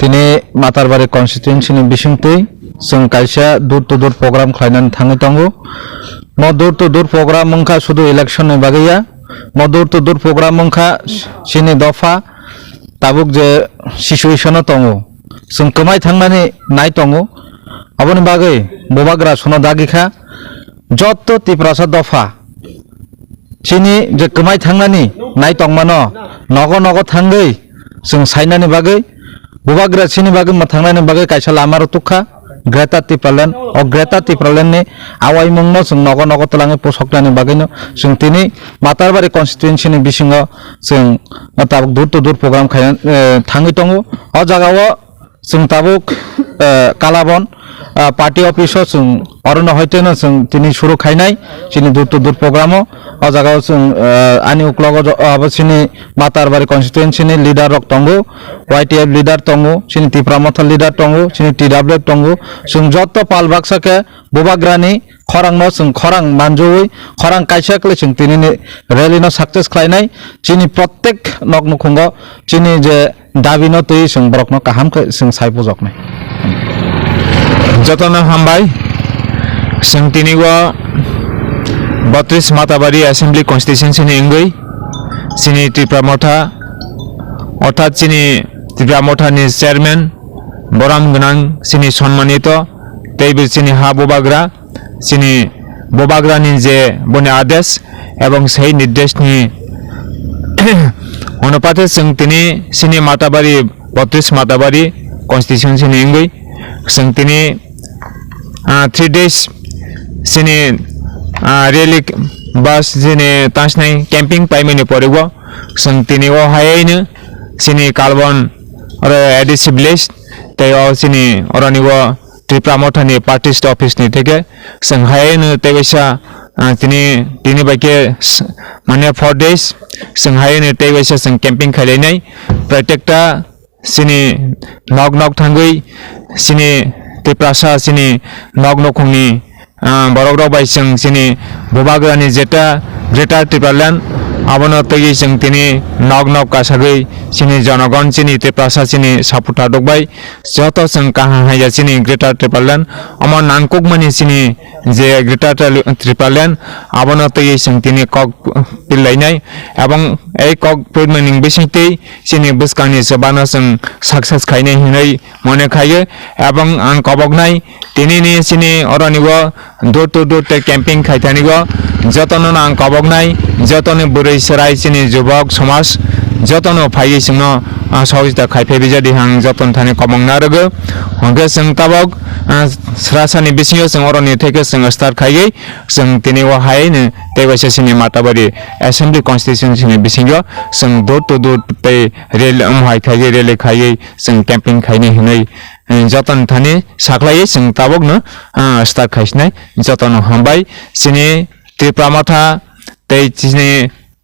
তিনি মাতারবাড়ি কনস্টিটুয়েন্সিनि बिसिंतै जों कायसा दूर टू दूर प्रग्राम खालायनानै थाङै दंगौ म दूर टू दूर प्रग्राम मंखा शुधु इलेक्शन नि बागैया म दूर टू दूर प्रग्राम मंखा सिनि दफा ताबुक जे सिचुएशन दंगौ जों कमाय थांनानै नाय दंगौ अबनि बागै बबाग्रा सुनो दागिखा जत्त तिप्रासा दफा सिनि जे कमाय थांनानै नाय दंमानो नगो नगो थांगै जों साइनानि बागै बबाग्रा सिनि बागै मा थांनायनि बागै कायसा लामा रुतुखा ग्रेटा टिप्रालेन और ग्रेटा टिप्रालेन ने आवाई मंगनो जों नगो नगो तलाङै पोसकनानि बागैनो जों तिनि मातारबारि कनस्टिटुएन्सिनि बिसिङाव जों ताबुक दूर टू दूर प्रग्राम थाङै दंगौ अ जागायाव जों ताबुक कालाबन पार्टी अफिसाव जों अरन हयतेनो जों तिनि शुरु खायनाय सिनि दूर टू दूर प्रग्रामाव अ जागायाव जों आनि उक्लग अबसिनि मातारबारि कनस्टिटुएन्सिनि लिडार रक दंगौ YTF लिडार दंगौ सिनि तिप्रामथा लिडार दंगौ सिनि TWF दंगौ जों जत्त पाल बाक्साके बबाग्रानि खरांनो जों खरां मानजोयै खरां कायसाक्ले जों तिनि रेलिनो सक्सेस खालायनाय सिनि प्रत्येक नगनुखुंग सिनि जे दाबिनो तै जों बरकनो काहामखौ जों सायपजकनाय जतन हामबाय जों तिनिगो 32 माताबारि एसेम्बली कन्स्टिट्युएन्सिनि इंगै सिनि त्रिप्रामथा अर्थात सिनि त्रिप्रामथानि चेयरमैन बराम गोनां सिनि सम्मानित तैबो सिनि हा बबाग्रा सिनि बबाग्रानि जे बने आदेश एवं सही निर्देशनि अनुपाते जों तिनि सिनि माताबारि 32 माताबारि कन्स्टिट्युएन्सिनि इंगै जों तिनि 3 days सिनि रेली बस जिने तासनाय कैंपिंग पाइमेनि परेगो जों तिनि ओ हायैनो सिनि कार्बन और एडिसिव लिस्ट तैयाव सिनि अरनिगो त्रिप्रामथानि पार्टिस्ट ऑफिसनि थेके जों हायैनो तैवैसा तिनि बायके माने 4 days जों हायैनो तैवैसा जों कैंपिंग खालायनाय प्रत्येकटा सिनि नग नग थांगै सिनि त्रिप्रासा सिनि नग नखंनि बरगराव बायसों सिनि बबाग्रानि जेटा ग्रेटर टिप्रालेण्ड आबनो तैयै जों तिनि नग नग कासागै सिनि जनगण सिनि त्रिप्रासा सिनि सापुटा दगबाय जत जों काहा हाया सिनि ग्रेटर टिप्रालेण्ड अमन नांकुकमनि सिनि जे ग्रेटर टिप्रालेण्ड आबनो तैयै जों तिनि कक पिलायनाय एवं ए कक पिलमनि बिसिंतै सिनि बुसकानि सबानो जों सक्सेस खायनाय हिनै मने खायो एवं आं कबगनाय तिनिनि सिनि अरनिगो दूर टू दूर ते कैंपिंग खायथानिगो जतनो आं कबगनाय जतनो बुरै सराय सिनि जुबक समाज जतनो फायै सिंनो सहजता खायफे बिजादि हां जतन थाने कबंना रगो हंगे जों ताबक सरासानि बिसिङाव जों अरनि थेके जों स्टार्ट खायै जों तिनिगो हायैनो तैवैसा सिनि माताबारि एसेम्बली कन्स्टिट्युएन्सिनि बिसिङाव जों दूर टू दूर ते रेल हाय खायै रेले खायै जों कैंपिंग खायनि हिनै जतन थाने साख्लायै जों ताबकनो स्टार्ट खायसनाय जतन हामबाय सिनि त्रिप्रामथा तै सिनि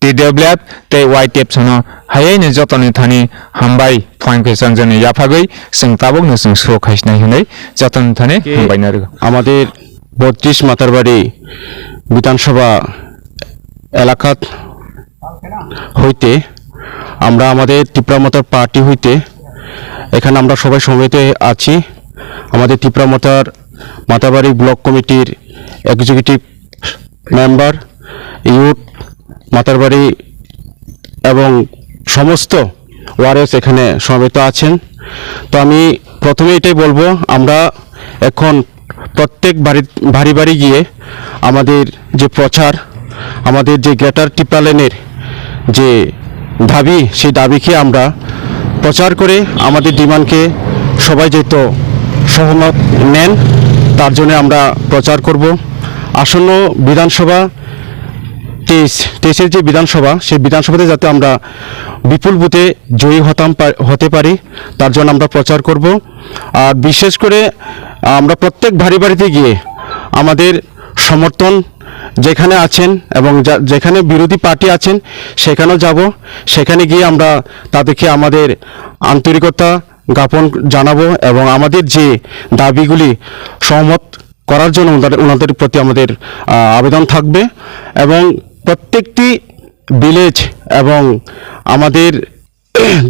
TWF तै YTF सनो हायैनो जतन थाने हामबाय पॉइंट क्वेश्चन जने याफागै जों ताबकनो जों शो खायसनाय हिनै जतन थाने हामबाय ना আমাদের 32 মাতারবাড়ি বিধানসভা এলাকা হইতে আমরা আমাদের ত্রিপ্রামথার পার্টি হইতে এখানে আমরা সবাই সমবেত আছি আমাদের ত্রিপ্রামথার মাতারবাড়ি ব্লক কমিটির এক্সিকিউটিভ মেম্বার ইউথ মাতারবাড়ি এবং সমস্ত ওয়ারেস এখানে সমবেত আছেন তো আমি প্রথমে এটাই বলবো আমরা এখন প্রত্যেক বাড়ি বাড়ি গিয়ে আমাদের যে প্রচার আমাদের যে গ্রেটার টিপ্রালেনের যে দাবি সেই দাবিকে আমরা প্রচার করে আমাদের ডিমান্ডকে সবাই যেত সহমত নেন তার জন্য আমরা প্রচার করব আসন্ন বিধানসভা 23 যে বিধানসভা সেই বিধানসভাতে যাতে আমরা বিপুল ভোটে জয়ী হতে পারি তার জন্য আমরা প্রচার করব আর বিশেষ করে আমরা প্রত্যেক বাড়িতে গিয়ে আমাদের সমর্থন যেখানে আছেন এবং যেখানে বিরোধী পার্টি আছেন সেখানেও যাব সেখানে গিয়ে আমরা তাদেরকে আমাদের আন্তরিকতা জ্ঞাপন জানাবো এবং আমাদের যে দাবিগুলি সহমত করার জন্য ওনাদের প্রতি আমাদের আবেদন থাকবে এবং প্রত্যেকটি ভিলেজ এবং আমাদের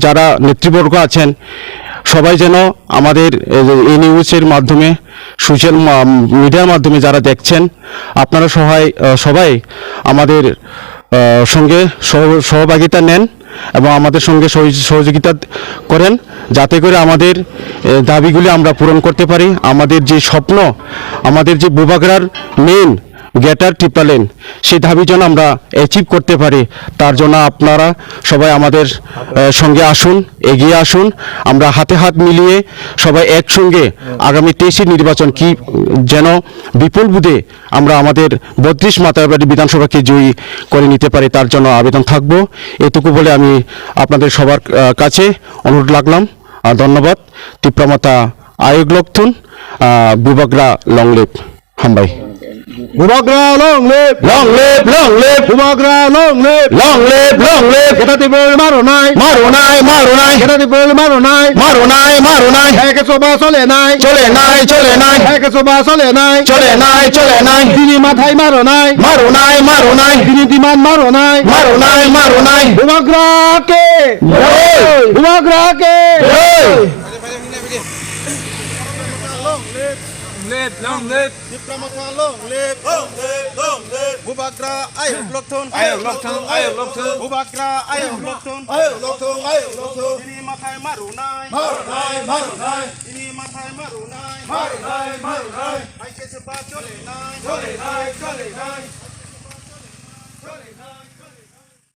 যারা নেতৃবর্গ আছেন সবাই যেন আমাদের এই নিউজের মাধ্যমে সোশ্যাল মিডিয়ার মাধ্যমে যারা দেখছেন আপনারা সবাই আমাদের সঙ্গে সহভাগিতা নেন এবং আমাদের সঙ্গে সহযোগিতা করেন যাতে করে আমাদের দাবিগুলি আমরা পূরণ করতে পারি। আমাদের যে স্বপ্ন, আমাদের যে বুবাগড়ার মেইন গেটার টিপ্পালেন সেই দাবি যেন আমরা অ্যাচিভ করতে পারি, তার জন্য আপনারা সবাই আমাদের সঙ্গে আসুন, এগিয়ে আসুন। আমরা হাতে হাত মিলিয়ে সবাই একসঙ্গে আগামী 23 নির্বাচন কি যেন বিপুল বুথে আমরা আমাদের 32 মাতারবাড়ি বিধানসভাকে জয়ী করে নিতে পারি, তার জন্য আবেদন থাকবো। এটুকু বলে আমি আপনাদের সবার কাছে অনুরোধ রাখলাম। ধন্যবাদ। টিপ্রামাতা আয়োগ লক্ষণ বুবাগড়া লং লিভ হামবাই। Bubagra long live, long live, long live, Bubagra long live, long live, long live. গেটা টিপল মারো নাই, মারো নাই, মারো নাই, গেটা টিপল মারো নাই, মারো নাই, মারো নাই। একে সবা চলে নাই, চলে নাই, চলে নাই, একে সবা চলে নাই, চলে নাই, চলে নাই। তিনি মাথায় মারো নাই, মারো নাই, মারো নাই, তিনি দিমান মারো নাই, মারো নাই, মারো নাই। বুবাগড়া কে, বুবাগড়া কে। Diplomata long live, Bubagra ayok lokton, Bubagra ayok lokton, ini makai marunai, ini makai marunai, ai ke sebab chole nai,